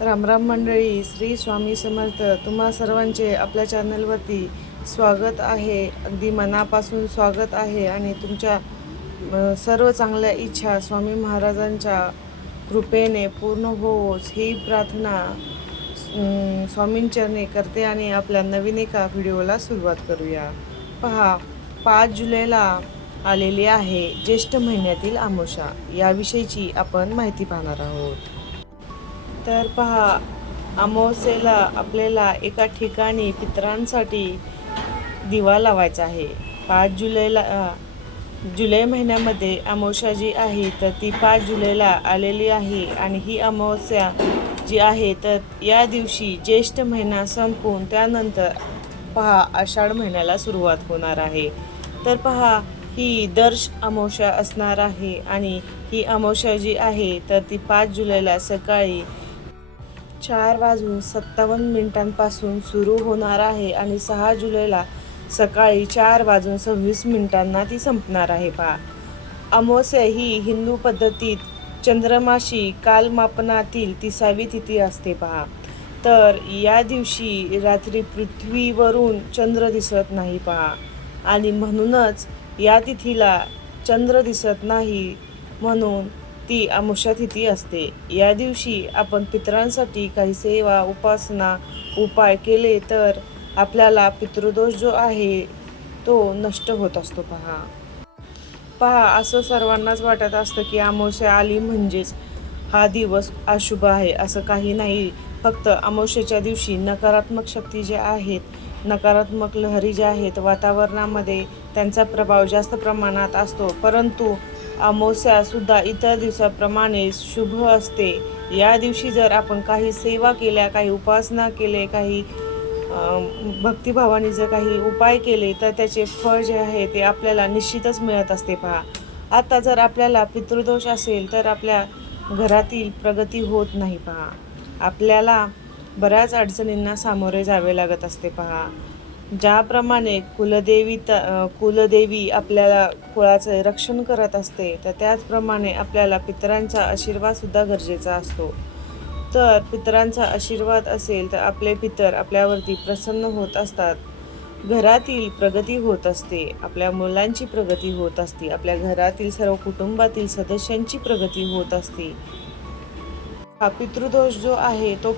रामराम मंडळी, श्री स्वामी समर्थ. तुम्हा सर्वांचे आपल्या चॅनलवरती स्वागत आहे. अगदी मनापासून स्वागत आहे आणि तुमच्या सर्व चांगल्या इच्छा स्वामी महाराजांच्या कृपेने पूर्ण होवोच ही प्रार्थना स्वामींचरणी करते आणि आपल्या नवीन एका व्हिडिओला सुरुवात करूया. पहा, 5 जुलैला आलेली आहे ज्येष्ठ महिन्यातील अमावस्या. याविषयीची आपण माहिती पाहणार आहोत. तर पहा, अमावस्येला आपल्याला एका ठिकाणी पितरांसाठी दिवा लावायचा आहे. 5 जुलै महिन्यामध्ये अमावस्या जी आहे तर ती 5 जुलैला आलेली आहे. आणि ही अमावस्या जी आहे तर या दिवशी ज्येष्ठ महिना संपून त्यानंतर पहा आषाढ महिन्याला सुरुवात होणार आहे. तर पहा, ही दर्श अमावस्या असणार आहे आणि ही अमावस्या जी आहे तर ती 5 जुलैला सकाळी 4:57 सुरू होणार आहे आणि 6 जुलैला सकाळी 4:26 ती संपणार आहे. पहा, अमावस्या ही हिंदू पद्धतीत चंद्रमाशी कालमापनातील 30वी तिथी असते. पहा, तर या दिवशी रात्री पृथ्वीवरून चंद्र दिसत नाही. पहा, आणि म्हणूनच या तिथीला चंद्र दिसत नाही म्हणून ती अमावस्या तिथी असते. या दिवशी आपण पितरांसाठी काही सेवा, उपासना, उपाय केले तर आपल्याला पितृदोष जो आहे तो नष्ट होत असतो. पहा, असं सर्वांनाच वाटत असतं की अमावस्या आली म्हणजेच हा दिवस अशुभ आहे. असं काही नाही. फक्त अमावस्येच्या दिवशी नकारात्मक शक्ती ज्या आहेत, नकारात्मक लहरी ज्या आहेत वातावरणामध्ये, त्यांचा प्रभाव जास्त प्रमाणात असतो. परंतु अमावस्यासुद्धा इतर दिवसाप्रमाणे शुभ असते. या दिवशी जर आपण काही सेवा केल्या, काही उपासना केले, काही भक्तिभावाने जर काही उपाय केले तर त्याचे फळ जे आहे ते आपल्याला निश्चितच मिळत असते. पहा, आता जर आपल्याला पितृदोष असेल तर आपल्या घरातील प्रगती होत नाही. पहा, आपल्याला बऱ्याच अडचणींना सामोरे जावे लागत असते. पहा, ज्याप्रमाणे कुलदेवी आपल्याला कुळाचं रक्षण करत असते तर त्याचप्रमाणे आपल्याला पितरांचा आशीर्वादसुद्धा गरजेचा असतो. तर पितरांचा आशीर्वाद असेल तर आपले पितर आपल्यावरती प्रसन्न होत असतात. घरातील प्रगती होत असते, आपल्या मुलांची प्रगती होत असते, आपल्या घरातील सर्व कुटुंबातील सदस्यांची प्रगती होत असते. हा पितृदोष जो आहे तो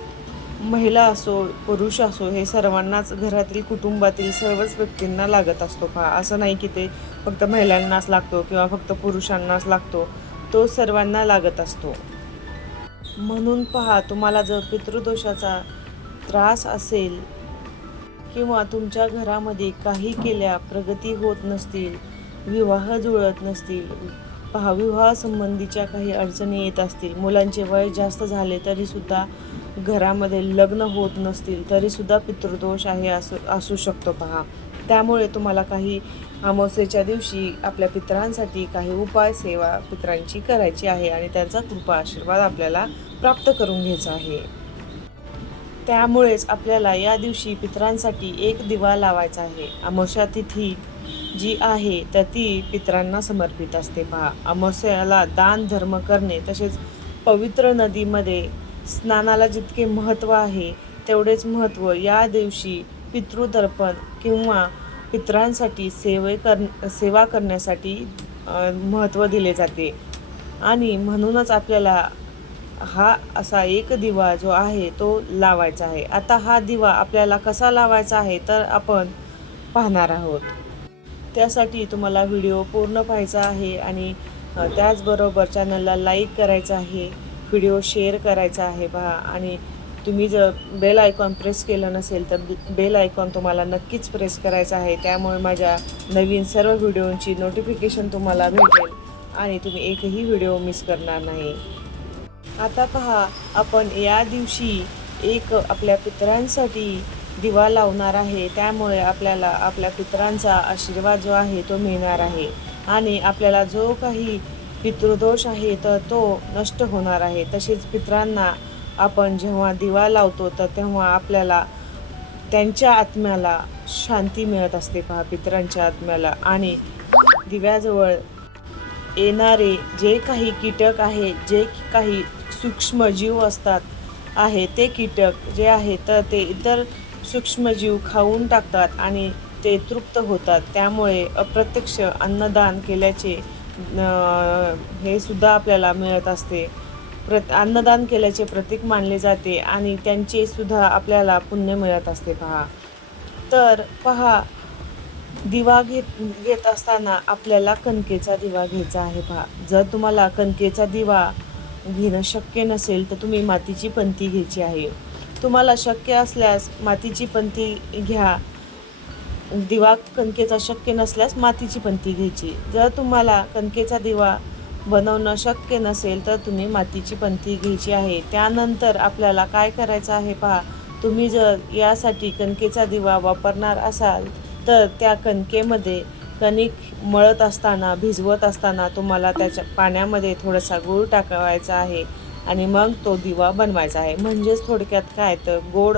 महिला असो पुरुष असो हे सर्वांनाच, घरातील कुटुंबातील सर्वच व्यक्तींना लागत असतो. पहा, असं नाही की ते फक्त महिलांनाच लागतो किंवा फक्त पुरुषांनाच लागतो, तो सर्वांना लागत असतो. म्हणून पहा, तुम्हाला जर पितृदोषाचा त्रास असेल किंवा तुमच्या घरामध्ये काही केल्या प्रगती होत नसतील, विवाह जुळत नसतील, पहा विवाह संबंधीच्या काही अडचणी येत असतील, मुलांचे वय जास्त झाले तरीसुद्धा घरामध्ये लग्न होत नसतील तरीसुद्धा पितृदोष आहे असू शकतो. पहा, त्यामुळे तुम्हाला काही अमावस्येच्या दिवशी आपल्या पितरांसाठी काही उपाय, सेवा पितरांची करायची आहे आणि त्यांचा कृपा आशीर्वाद आपल्याला प्राप्त करून घ्यायचा आहे. त्यामुळेच आपल्याला या दिवशी पितरांसाठी एक दिवा लावायचा आहे. अमावस्या तिथी जी आहे तर ती पितरांना समर्पित असते. पहा, अमावस्याला दान धर्म करणे तसेच पवित्र नदीमध्ये स्नानाला जितके महत्त्व आहे तेवढेच महत्त्व या दिवशी पितृतर्पण किंवा पितरांसाठी सेवा करण्यासाठी महत्त्व दिले जाते. आणि म्हणूनच आपल्याला हा असा एक दिवा जो आहे तो लावायचा आहे. आता हा दिवा आपल्याला कसा लावायचा आहे तर आपण पाहणार आहोत. त्यासाठी तुम्हाला व्हिडिओ पूर्ण पाहायचा आहे आणि त्याचबरोबर चॅनलला लाईक करायचं आहे, व्हिडिओ शेअर करायचा आहे. पहा, आणि तुम्ही जर बेल आयकॉन प्रेस केलं नसेल तर बेल आयकॉन तुम्हाला नक्कीच प्रेस करायचा आहे. त्यामुळे माझ्या नवीन सर्व व्हिडिओंची नोटिफिकेशन तुम्हाला भेटेल आणि तुम्ही एकही व्हिडिओ मिस करणार नाही. आता पहा, आपण या दिवशी एक आपल्या पितरांसाठी दिवा लावणार आहे. त्यामुळे आपल्याला आपल्या पितरांचा आशीर्वाद जो आहे तो मिळणार आहे आणि आपल्याला जो काही पितृदोष आहे तर तो नष्ट होणार आहे. तसेच पितरांना आपण जेव्हा दिवा लावतो तर तेव्हा आपल्याला त्यांच्या आत्म्याला शांती मिळत असते. पहा, पितरांच्या आत्म्याला. आणि दिव्याजवळ येणारे जे काही कीटक आहेत, जे काही सूक्ष्म जीव असतात आहे ते कीटक जे आहे तर ते इतर सूक्ष्मजीव खाऊन टाकतात आणि ते तृप्त होतात. त्यामुळे अप्रत्यक्ष अन्नदान केल्याचे हे सुद्धा आपल्याला मिळत असते. अन्नदान केल्याचे प्रतीक मानले जाते आणि त्यांचे सुद्धा आपल्याला पुण्य मिळत असते पहा. तर पहा, दिवा घेत असताना आपल्याला कणकेचा दिवा घ्यायचा आहे पहा. जर तुम्हाला कणकेचा दिवा घेणं शक्य नसेल तर तुम्ही मातीची पंती घ्यायची आहे. तुम्हाला शक्य असल्यास मातीची पंती घ्या. दिवा कणकेचा शक्य नसल्यास मातीची पंती घ्यायची. जर तुम्हाला कणकेचा दिवा बनवणं शक्य नसेल तर तुम्ही मातीची पंती घ्यायची आहे. त्यानंतर आपल्याला काय करायचं आहे पहा. तुम्ही जर यासाठी कणकेचा दिवा वापरणार असाल तर त्या कणकेमध्ये कणिक मळत असताना, भिजवत असताना तुम्हाला त्याच्या पाण्यामध्ये थोडासा गूळ टाकायचा आहे आणि मग तो दिवा बनवायचा आहे. म्हणजेच थोडक्यात काय तर गोड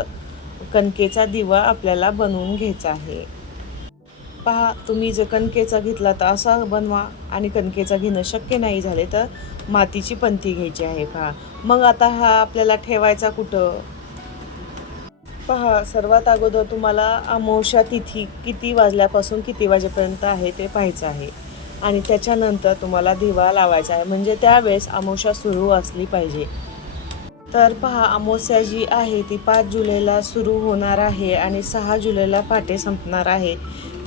कणकेचा दिवा आपल्याला बनवून घ्यायचा आहे. पहा, तुम्ही जर कणकेचा घेतला तर असा बनवा आणि कणकेचा घेणं शक्य नाही झाले तर मातीची पंती घ्यायची आहे पहा. मग आता हा आपल्याला ठेवायचा कुठं? पहा, सर्वात अगोदर तुम्हाला अमावस्या तिथी किती वाजल्यापासून किती वाजेपर्यंत आहे ते पाहायचं आहे आणि त्याच्यानंतर तुम्हाला दिवा लावायचा आहे. म्हणजे त्यावेळेस अमावस्या सुरू असली पाहिजे. तर पहा, अमावस्या जी आहे ती 5 जुलैला सुरू होणार आहे आणि 6 जुलैला पहाटे संपणार आहे.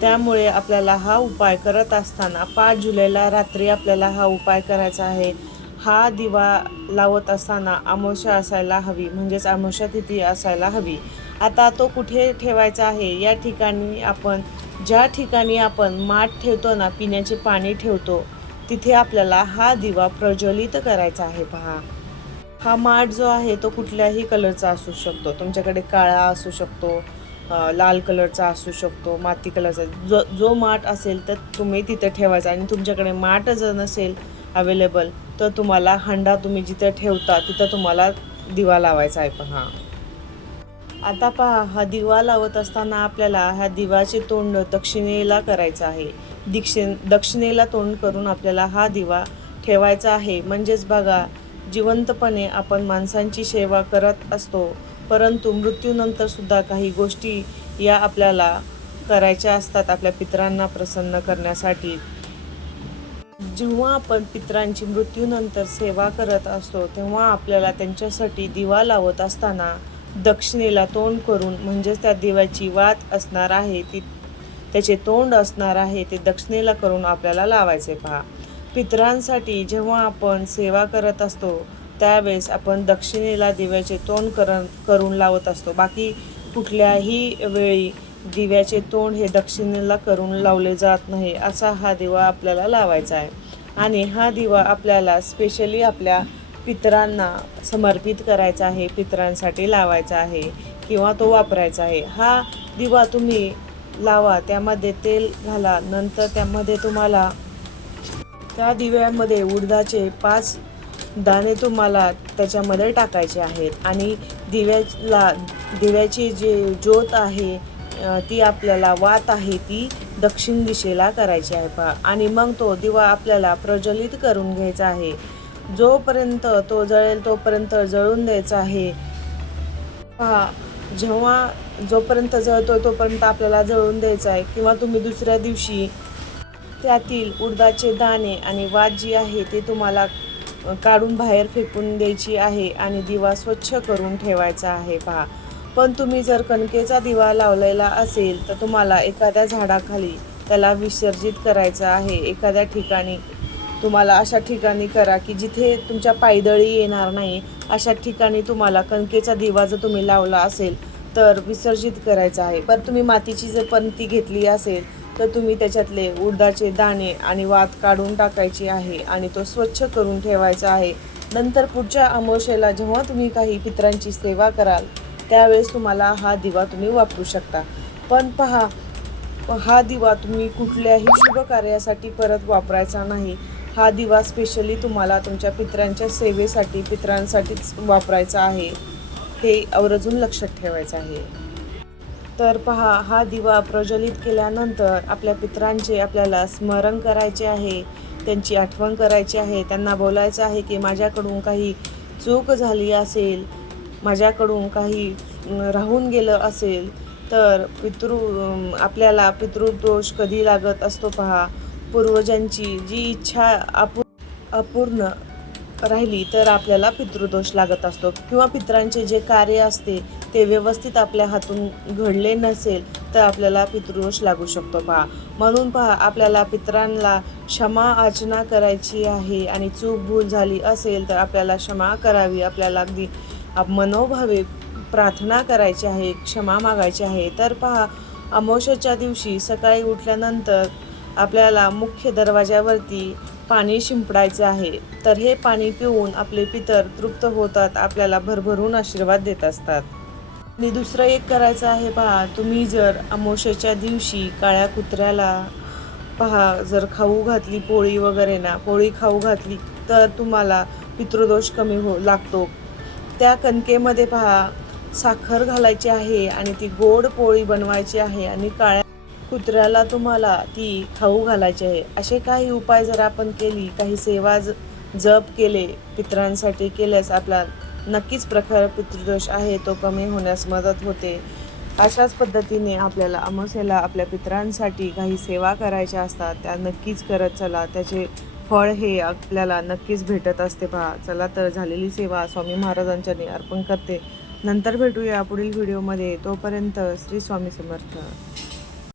त्यामुळे आपल्याला हा उपाय करत असताना 5 जुलैला रात्री आपल्याला हा उपाय करायचा आहे. हा दिवा लावत असताना अमावस्या असायला हवी, म्हणजेच अमावस्या तिथी असायला हवी. आता तो कुठे ठेवायचा आहे? या ठिकाणी आपण ज्या ठिकाणी आपण माठ ठेवतो ना, पिण्याचे पाणी ठेवतो, तिथे आपल्याला हा दिवा प्रज्वलित करायचा आहे पहा. हा माठ जो आहे तो कुठल्याही कलरचा असू शकतो. तुमच्याकडे काळा असू शकतो, लाल कलरचा असू शकतो, माती कलरचा. जो माठ असेल तर तुम्ही तिथे ठेवायचा आणि तुमच्याकडे माठ जर नसेल अवेलेबल तर तुम्हाला हंडा तुम्ही जिथं ठेवता तिथं तुम्हाला दिवा लावायचा आहे पहा. आता पहा, हा दिवा लावत असताना आपल्याला ह्या दिव्याचे तोंड दक्षिणेला करायचं आहे. दक्षिणेला तोंड करून आपल्याला हा दिवा ठेवायचा आहे. म्हणजेच बघा, जिवंतपणे आपण माणसांची सेवा करत असतो, परंतु मृत्यूनंतर सुद्धा काही गोष्टी या आपल्याला करायच्या असतात आपल्या पितरांना प्रसन्न करण्यासाठी. जेव्हा आपण पितरांची मृत्यूनंतर सेवा करत असतो तेव्हा आपल्याला त्यांच्यासाठी दिवा लावत असताना दक्षिणेला तोंड करून, म्हणजेच त्या दिव्याची वात असणार आहे ती, त्याचे तोंड असणार आहे ते दक्षिणेला करून आपल्याला लावायचे पहा. पितरांसाठी जेव्हा आपण सेवा करत असतो त्यावेळेस आपण दक्षिणेला दिव्याचे तोंड करून लावत असतो. बाकी कुठल्याही वेळी दिव्याचे तोंड हे दक्षिणेला करून लावले जात नाही. असा हा दिवा आपल्याला लावायचा आहे आणि हा दिवा आपल्याला स्पेशली आपल्या पितरांना समर्पित करायचा आहे, पितरांसाठी लावायचा आहे किंवा तो वापरायचा आहे. हा दिवा तुम्ही लावा, त्यामध्ये तेल घाला, नंतर त्यामध्ये तुम्हाला त्या दिव्यामध्ये उडदाचे 5 दाणे तुम्हाला त्याच्यामध्ये टाकायचे आहेत आणि दिव्याची जी ज्योत आहे ती आपल्याला वात आहे ती दक्षिण दिशेला करायची आहे पहा. आणि मग तो दिवा आपल्याला प्रज्वलित करून घ्यायचा आहे. जोपर्यंत तो जळेल तोपर्यंत जळून द्यायचा आहे पहा. जोपर्यंत जळतोय तोपर्यंत आपल्याला जळून द्यायचा आहे किंवा तुम्ही दुसऱ्या दिवशी त्यातील उडदाचे दाणे आणि वात जी आहे ते तुम्हाला काढून बाहेर फेकून द्यायची आहे आणि दिवा स्वच्छ करून ठेवायचा आहे पहा. पण तुम्ही जर कणकेचा दिवा लावलेला असेल तर तुम्हाला एखाद्या झाडाखाली त्याला विसर्जित करायचं आहे. एखाद्या ठिकाणी तुम्हाला अशा ठिकाणी करा की जिथे तुमच्या पायदळी येणार नाही, अशा ठिकाणी तुम्हाला कणकेचा दिवा जर तुम्ही लावला असेल तर विसर्जित करायचा आहे. पण तुम्ही मातीची जर पंती घेतली असेल तर तुम्ही त्याच्यातले उडदाचे दाणे आणि वात काढून टाकायची आहे आणि तो स्वच्छ करून ठेवायचा आहे. नंतर पुढच्या अमावस्येला जेव्हा तुम्ही काही पितरांची सेवा कराल त्यावेळेस तुम्हाला हा दिवा तुम्ही वापरू शकता. पण पहा, हा दिवा तुम्ही कुठल्याही शुभ कार्यासाठी परत वापरायचा नाही. हा दिवा स्पेशली तुम्हाला तुमच्या पितरांच्या सेवेसाठी, पितरांसाठीच वापरायचा आहे. हे आवर्जून लक्षात ठेवायचं आहे. तर पहा, हा दिवा प्रज्वलित केल्यानंतर आपल्या पितरांचे आपल्याला स्मरण करायचे आहे, त्यांची आठवण करायची आहे, त्यांना बोलायचं आहे की माझ्याकडून काही चूक झाली असेल माझ्याकडून काही राहून गेलं असेल तर आपल्याला पितृदोष कधी लागत असतो पहा. पूर्वजांची जी इच्छा अपूर्ण राहिली तर आपल्याला पितृदोष लागत असतो, किंवा पितरांचे जे कार्य असते ते व्यवस्थित आपल्या हातून घडले नसेल तर आपल्याला पितृदोष लागू शकतो पहा. म्हणून पहा, आपल्याला पितरांना क्षमा याचना करायची आहे आणि चूक भूल झाली असेल तर आपल्याला क्षमा करावी. आपल्याला अगदी मनोभावे प्रार्थना करायची आहे, क्षमा मागायची आहे. तर पहा, अमावस्येच्या दिवशी सकाळी उठल्यानंतर आपल्याला मुख्य दरवाजावरती पाणी शिंपडायचं आहे. तर हे पाणी पिऊन आपले पितर तृप्त होतात, आपल्याला भरभरून आशीर्वाद देत असतात. आणि दुसरं एक करायचं आहे पहा, तुम्ही जर अमावस्येच्या दिवशी काळ्या कुत्र्याला पहा जर खाऊ घातली, पोळी वगैरे पोळी खाऊ घातली तर तुम्हाला पितृदोष कमी लागतो. त्या कणकेमध्ये पहा साखर घालायची आहे आणि ती गोड पोळी बनवायची आहे आणि काळ्या कुत्र्याला तुम्हाला ती खाऊ घालायची आहे. असे काही उपाय जर आपण केली, काही सेवा जप केले, पितरांसाठी केल्यास आपला नक्कीच प्रखर पितृदोष आहे तो कमी होण्यास मदत होते. अशाच पद्धतीने आपल्याला अमावस्येला आपल्या पितरांसाठी काही सेवा करायच्या असतात, त्या नक्कीच करत चला. त्याचे फळ हे आपल्याला नक्कीच भेटत असते पहा. चला तर झालेली सेवा स्वामी महाराजांच्या अर्पण करते. नंतर भेटूया पुढील व्हिडिओमध्ये. तोपर्यंत श्री स्वामी समर्थ.